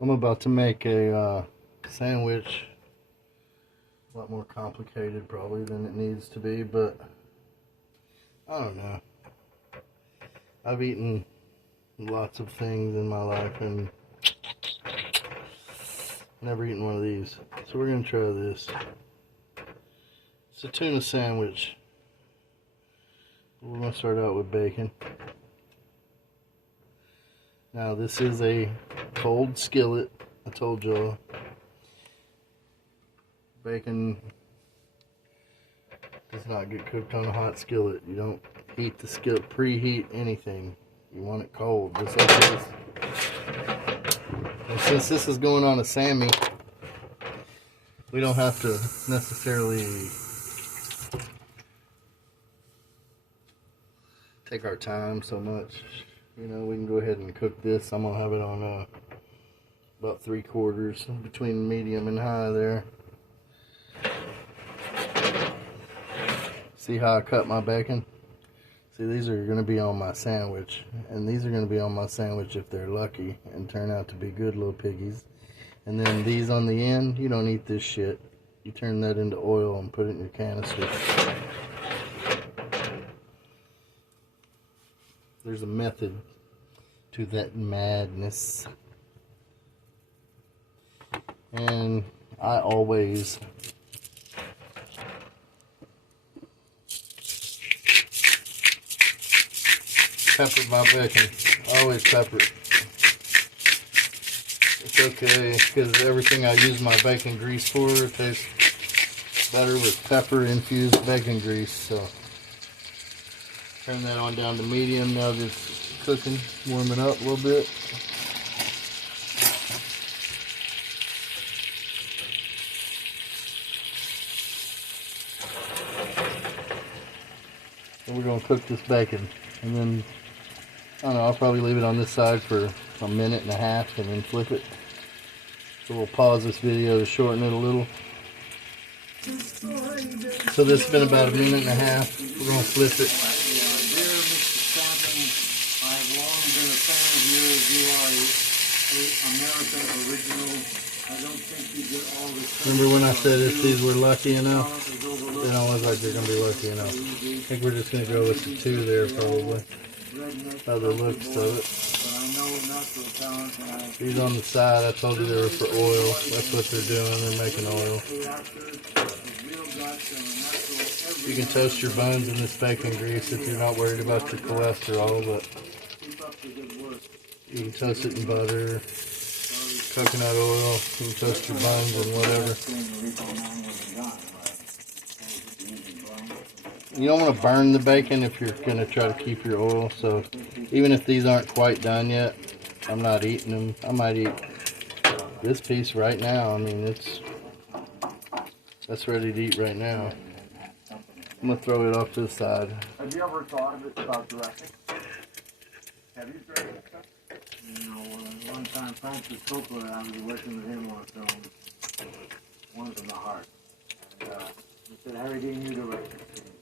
I'm about to make a sandwich. A lot more complicated probably than it needs to be, but I don't know. I've eaten lots of things in my life and never eaten one of these. So we're going to try this. It's a tuna sandwich. We're going to start out with bacon. Now this is a cold skillet. I told y'all. Bacon does not get cooked on a hot skillet. You don't heat the skillet, preheat anything. You want it cold, just like this. And since this is going on a Sammy, we don't have to necessarily take our time so much. You know, we can go ahead and cook this. I'm gonna have it on about 3/4 between medium and high there. See how I cut my bacon? See, these are going to be on my sandwich, and these are going to be on my sandwich if they're lucky and turn out to be good little piggies. And then these on the end, you don't eat this shit. You turn that into oil and put it in your canister. There's a method to that madness. And I always pepper my bacon. Always pepper it. It's okay because everything I use my bacon grease for tastes better with pepper infused bacon grease. So turn that on down to medium. Now just cooking, warming up a little bit. And we're going to cook this bacon. And then, I don't know, I'll probably leave it on this side for a minute and a half and then flip it. So we'll pause this video to shorten it a little. So this has been about a minute and a half. We're going to flip it. Dear Mr. Chapman, I have long been a fan of yours. You are an American original. I don't think you get all this. Remember when I said if these were lucky enough? They don't look like they're going to be lucky enough. I think we're just going to go with the 2 there probably. By the looks of it. These on the side, I told you they were for oil. That's what they're doing. They're making oil. You can toast your buns in this bacon grease if you're not worried about your cholesterol, but you can toast it in butter, coconut oil, you can toast your buns and whatever. You don't want to burn the bacon if you're going to try to keep your oil, so even if these aren't quite done yet, I'm not eating them. I might eat this piece right now. I mean, that's ready to eat right now. I'm going to throw it off to the side. Have you ever thought of it about directing? Have you directed stuff? You know, one time Francis Coppola, I was working with him on a film, One from the Heart. And he said, Harry Dean, you direct this scene.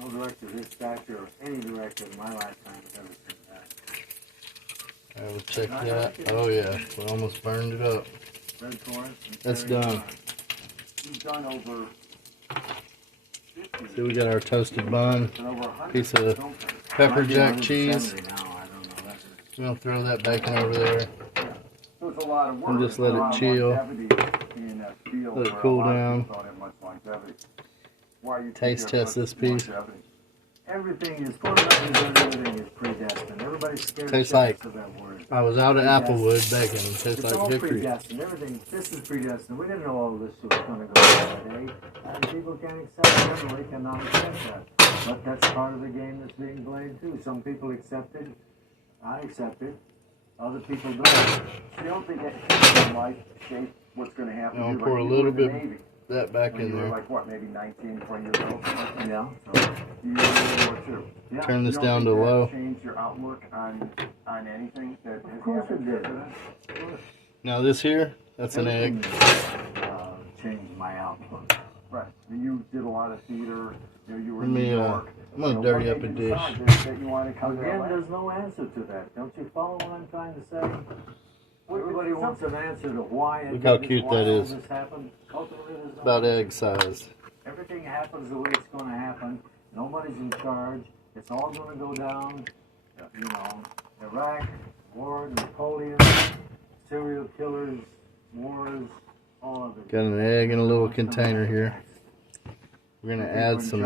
No director of his stature or any director in my lifetime has ever said that. I will check that. Oh yeah, we almost burned it up. Red Forest. That's done. You've done over. See, we got our toasted bun, piece of pepper jack cheese. We're going to throw that bacon over there and just let it chill, let it cool down. Taste test this piece. Everything is everything is predestined. Everybody's scared Tastes like of that word. I was out at Applewood bacon. It tastes It's like all hickory. predestined. Everything. This is predestined. We didn't know all this was going to go that day. And people can't accept it. Everybody cannot accept that. But that's part of the game that's being played too. Some people accept it. I accept it. Other people don't. So you don't think that life shape what's going to happen. I'll pour a little bit of that back in you were there. like what, maybe 19, 20 years old? Yeah. So you were too. Yeah. Turn this down to low. Change your outlook on anything. Of course it did. Now this here, that's an egg. Changed my outlook. Right. You did a lot of theater. You were Let in me, New York. I'm gonna dirty up a dish. That you wanted to come Again, there's no answer to that. Don't you follow what I'm trying to say? Everybody wants an answer to why. Look how cute that is. This happened. Culturally, there's no About answer. egg size. Everything happens the way it's going to happen. Nobody's in charge. It's all going to go down. You know, Iraq, war, Napoleon, serial killers, wars, all of it. Got an egg in a little container here. We're gonna add some.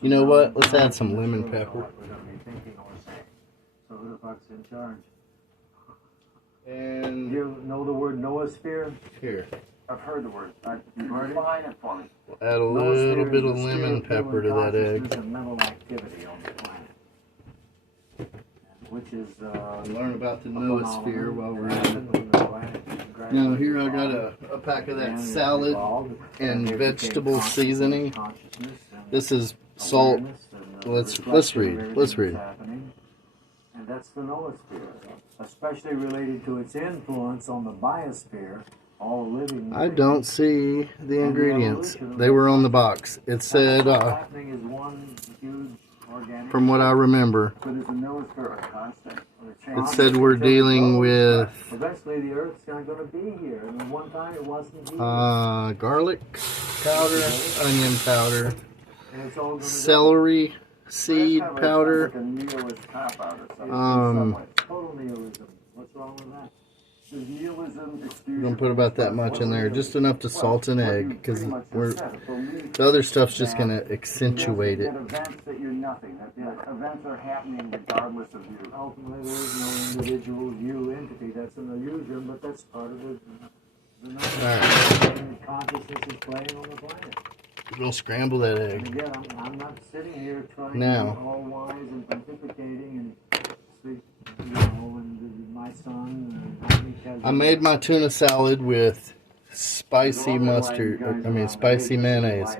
You know what? Let's add some lemon pepper. We're going to be thinking or saying. So who the fuck's in charge? And You know the word noosphere? here, I've heard the word. Define it for me. we'll add a little bit of lemon pepper to that egg. And mental activity on the planet, which is Learn about the noosphere while we're at it. Now here I got a pack of that salad and vegetable seasoning. This is salt. Let's read. Let's read. And that's the noosphere, especially related to its influence on the biosphere. All living. I don't see the ingredients. They were on the box. It said, happening is one huge organic. from what I remember, So there's a noosphere, a constant. it said we're dealing with Eventually, the Earth's not going to be here. And one time, it wasn't here. garlic powder, onion powder, And it's all gonna celery seed powder. Like a nihilist cop-out or something. Total nihilism. What's wrong with that? Does nihilism excuse We're gonna put about that much in there, just enough to salt an egg, because the other stuff's just gonna accentuate it. Events that you're nothing. That the events are happening regardless of you. Ultimately, there is no individual you entity. That's an illusion, but that's part of the consciousness is playing on the planet. We'll scramble that And egg. again, I'm not sitting here trying Now. to be all wise and pontificating and speak, you know, and my son. And I made my tuna salad with spicy mustard, spicy mayonnaise.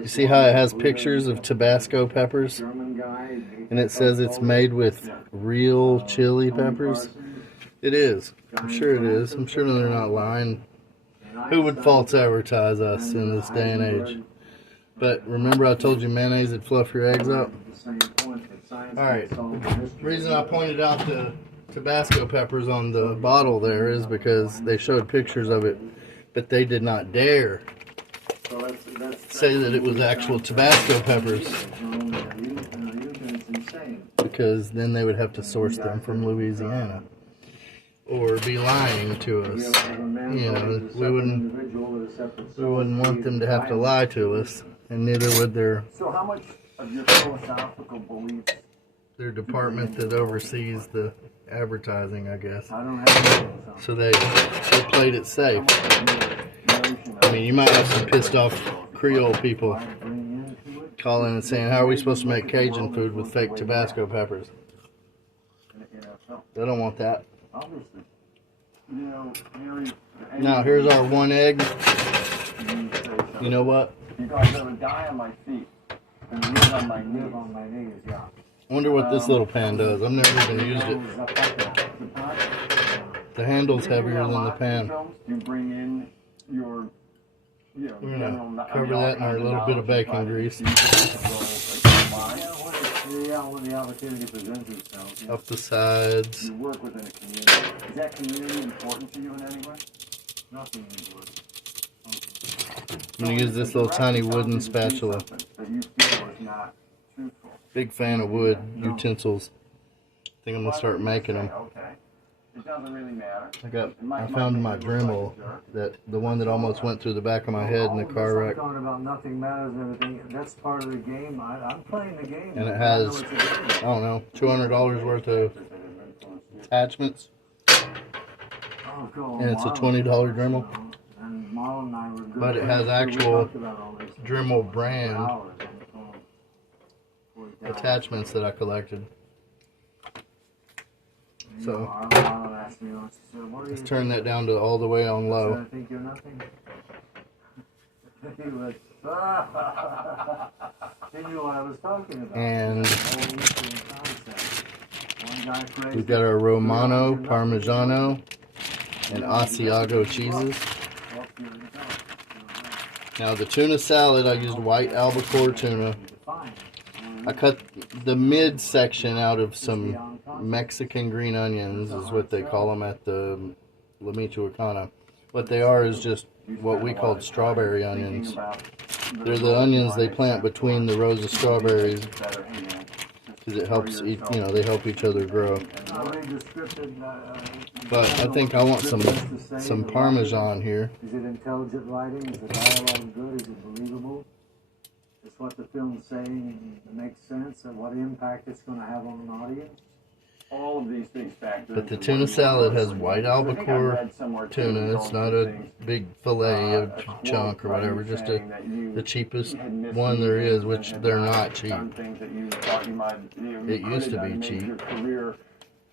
You see how it has pictures of Tabasco peppers? And it says it's made with real chili peppers. It is. I'm sure it is. I'm sure they're not lying. Who would false advertise us in this day and age? But remember I told you mayonnaise would fluff your eggs up? Alright. The reason I pointed out the Tabasco peppers on the bottle there is because they showed pictures of it, but they did not dare say that it was actual Tabasco peppers, because then they would have to source them from Louisiana or be lying to us. You know, we wouldn't want them to have to lie to us, and neither would So how much of your philosophical beliefs? their department that oversees the advertising, I guess. I don't have So they played it safe. I mean, you might have some pissed off Creole people calling and saying, how are we supposed to make Cajun food with fake Tabasco peppers? They don't want that. Obviously. You know, Harry, Now, here's our one egg. You know what? you guys ever die on my feet and live on my knees? Live on my knees, yeah. I wonder what this little pan does. I've never even used it. The handle's heavier than the pan. You bring in your, We're going to cover that in our little bit of bacon grease. When the opportunity presents itself. Up the sides. You work within a community. Is that community important to you in any way? Nothing important. I'm going to use this little tiny wooden spatula. That you feel is not truthful. Big fan of wood utensils. I think I'm going to start making them. Okay. It doesn't really matter. I found my Dremel, that the one that almost went through the back of my head in the car wreck. Talking about nothing matters and everything. That's part of the game. I'm playing the game. And it has, I don't know, $200 worth of attachments. And it's a $20 Dremel. But it has actual Dremel brand attachments that I collected. So let's turn that down to all the way on low. I think you're nothing. He knew what I was talking about. And we've got our Romano, Parmigiano, and Asiago cheeses. Now the tuna salad, I used white albacore tuna. I cut the mid section out of some Mexican green onions, is what they call them at the La Michoacana. What they are is just what we called strawberry onions. They're the onions they plant between the rows of strawberries because it helps each, they help each other grow. But I think I want some Parmesan here. Is it intelligent writing? Is the dialogue good? Is it believable? Is what the film's saying makes sense, and what impact it's going to have on an audience? All of these things factor. But the tuna salad has white albacore tuna. It's not a big fillet of chunk or whatever, just the cheapest one there is, which they're not cheap. It used to be cheap.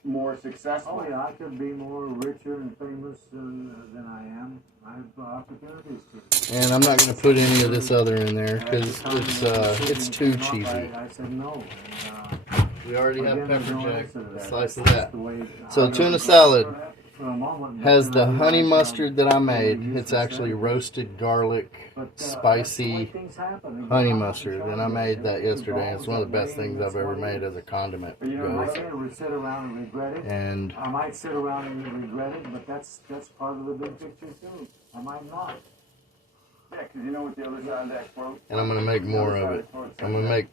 More successful. Oh yeah, I could be more richer and famous than I am. I have opportunities to. And I'm not going to put any of this other in there because it's too cheesy. I said no. We already have pepper jack, a slice of that. So tuna salad has the honey mustard that I made. It's actually roasted garlic, spicy honey mustard, and I made that yesterday. It's one of the best things I've ever made as a condiment. And I might sit around and regret it, but that's part of the big picture too. I might not. Yeah, because you know what the other side of that quote. And I'm gonna make more of it. I'm gonna make.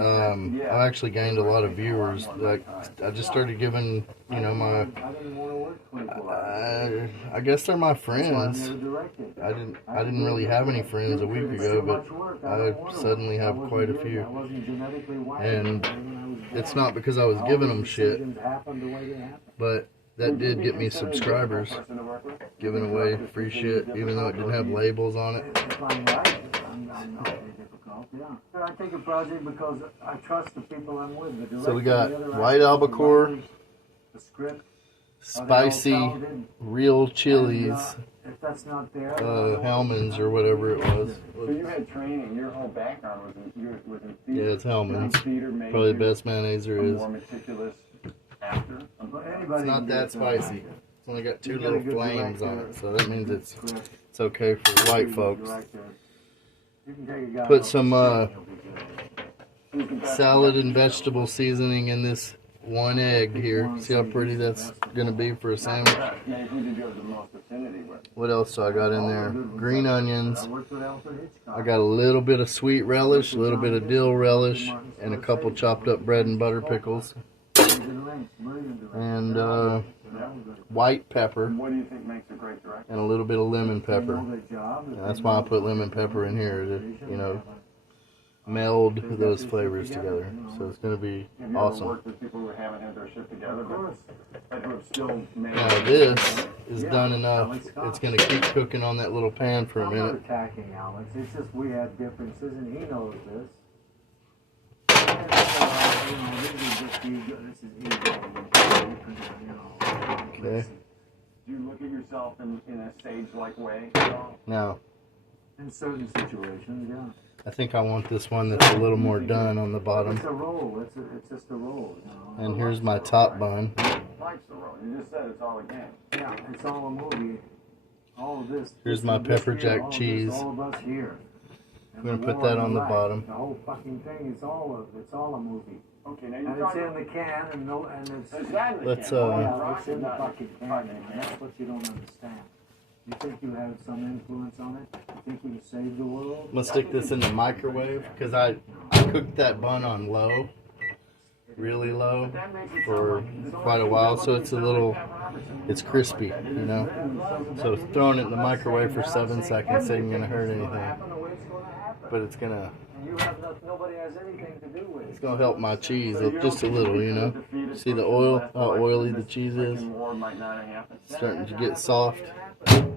I actually gained a lot of viewers. Like I just started giving, my. I guess they're my friends. I didn't really have any friends a week ago, but I suddenly have quite a few. And it's not because I was giving them shit, but that did get me subscribers. Giving away free shit, even though it didn't have labels on it. I take a project because I trust the people I'm with. So we got white albacore, spicy, real chilies, Hellman's or whatever it was. So you had training. Your whole background was in theater. Yeah, it's Hellman's. Probably the best mayonnaise there is. More meticulous actor. It's not that spicy. It's only got 2 little flames on it, so that means it's okay for white folks. Put some salad and vegetable seasoning in this 1 egg here. See how pretty that's going to be for a sandwich? What else do I got in there? Green onions. I got a little bit of sweet relish, a little bit of dill relish, and a couple chopped up bread and butter pickles. And white pepper. What do you think makes a great director? And a little bit of lemon pepper. And that's why I put lemon pepper in here to, meld those flavors together. So it's going to be awesome. Worked with people who haven't had their shit together, but who have still made. Now this is done enough. It's going to keep cooking on that little pan for a minute. I'm not attacking Alex. It's just we have differences, and he knows this. This is ego. Okay. Do you look at yourself in a sage-like way? Now, in certain situations, yeah. I think I want this one that's a little more done on the bottom. It's a roll. It's just a roll. And here's my top bun. Likes the roll. You just said it's all a game. Yeah, it's all a movie. All of this. Here's my pepper jack cheese. All of us here. I'm gonna put that on the bottom. The whole fucking thing is all a movie. Okay, now and it's in the can, and it's. Let's yeah, it's in the fucking can, and that's what you don't understand. You think you have some influence on it? You think you can save the world? I'm gonna stick this in the microwave because I cooked that bun on low, really low, for quite a while, so it's crispy, So throwing it in the microwave for 7 seconds isn't gonna hurt anything, but it's gonna. Nobody has anything to do with it. It's gonna help my cheese just a little, See the oil, how oily the cheese is? It's starting to get soft.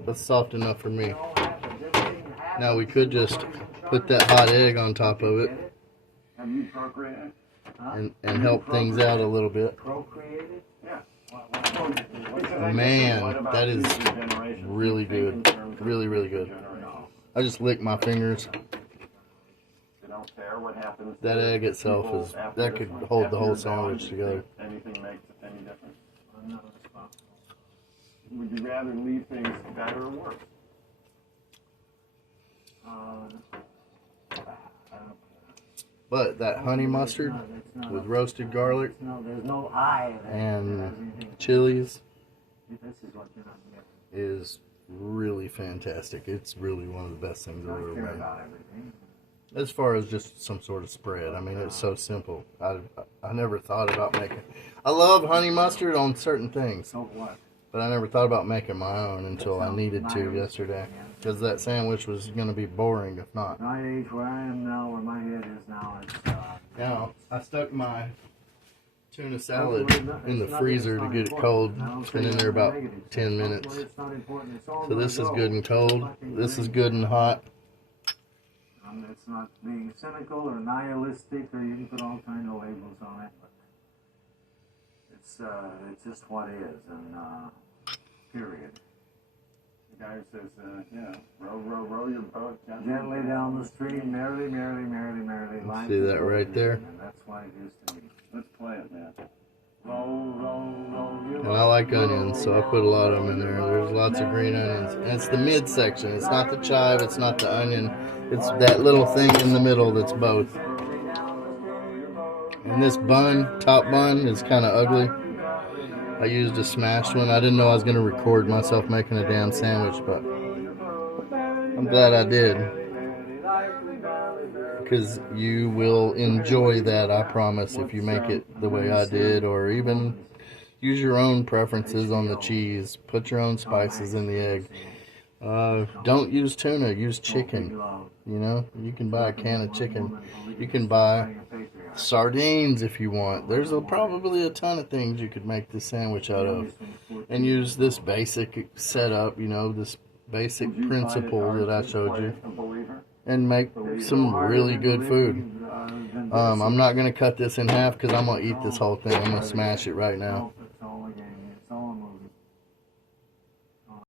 That's soft enough for me. Now we could just put that hot egg on top of it and help things out a little bit. Man, that is really good. Really, really good. I just licked my fingers. That egg itself that could hold the whole sandwich together. Anything makes any difference. Would you rather leave things better or worse? But that honey mustard with roasted garlic No, there's no I there. and That has anything- chilies This is what you're not getting. is really fantastic. It's really one of the best things I've I ever care made. about everything. As far as just some sort of spread, I mean, it's so simple. I never thought about making. I love honey mustard on certain things, So what? but I never thought about making my own until I needed to yesterday. Because that sandwich was going to be boring if not. My age, where I am now, where my head is now, it's Now, I stuck my tuna salad in the freezer to get it cold. It's been in there about 10 minutes. So this is good and cold. This is good and hot. It's not being cynical or nihilistic, or you can put all kind of labels on it, but it's just what is, and period. The guy who says, row your boat Gently down the stream, merrily, merrily, merrily, merrily. life See is that right over, there? And that's what it is to me. Let's play it, man. Roll, roll, roll your And I like onions, so I put a lot of them in there. There's lots of green onions. And it's the midsection. It's not the chive, it's not the onion. It's that little thing in the middle that's both. And this bun, top bun, is kind of ugly. I used a smashed one. I didn't know I was going to record myself making a damn sandwich, but I'm glad I did. Because you will enjoy that, I promise, if you make it the way I did, or even use your own preferences on the cheese. Put your own spices in the egg. Don't use tuna, use chicken. You know, you can buy a can of chicken. You can buy sardines if you want. There's probably a ton of things you could make this sandwich out of. And use this basic setup, you know, this basic principle that I showed you. A believer? And make some really good food. I'm not going to cut this in half because I'm going to eat this whole thing. I'm going to smash it right now. It's all a game. It's all a movie.